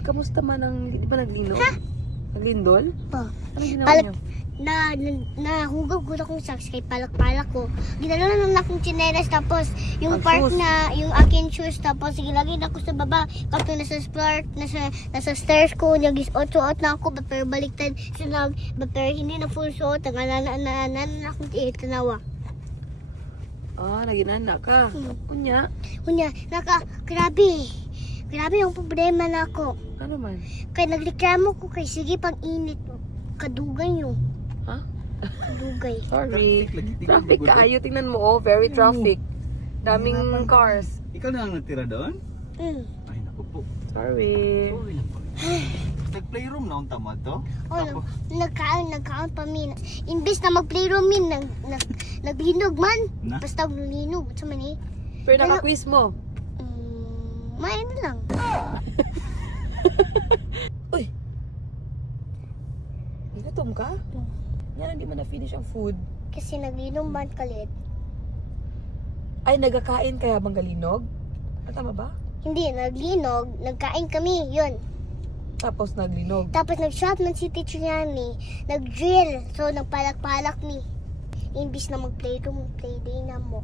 Kamusta man ang, di ba naglino? Naglindol? Pa. Ano ginawa Palak, niyo? nahugog ko na kong socks kay palak-palak ko. Ginano na akong tsinelas tapos yung Ang part shoes. na yung akin shoes tapos gilagay na ako sa baba. Kapag nasa floor, nasa stairs ko, nag-suot na ako pero baliktad sila pero hindi na full suot. Nagananan na akong tanawa. Ah, naginana ka. Kunya, Kunya, grabe. Grabe yung problema na ako. ano man? Kaya nagreklamo ko kay sige pag init. Kadugay yun. Ha? Kadugay. Sorry. Traffic kaayo. Tingnan mo, oh. Very traffic. Daming cars. Ikaw na lang natira doon? Mm. Ay, naku po. Sorry. Sorry lang po. Nag-playroom na ang tamad to? Oh, nagkaon pa min. Imbes na mag-playroom min, naglinog man. Na? Basta naglinog. Sa man eh. Pero naka-quiz mo. May na lang. Uy! Gutom ka? Yan, hindi man na-finish ang food. Kasi naglinog man kalit. Ay, nagkakain kaya habang galinog? Ah, tama ba? Hindi, naglinog. Nagkain kami. Yun. Tapos naglinog. Tapos nag-shot man si teacher niya ni. Nag-drill. So, nagpalak-palak ni. Imbis na mag-playroom, play day na mo.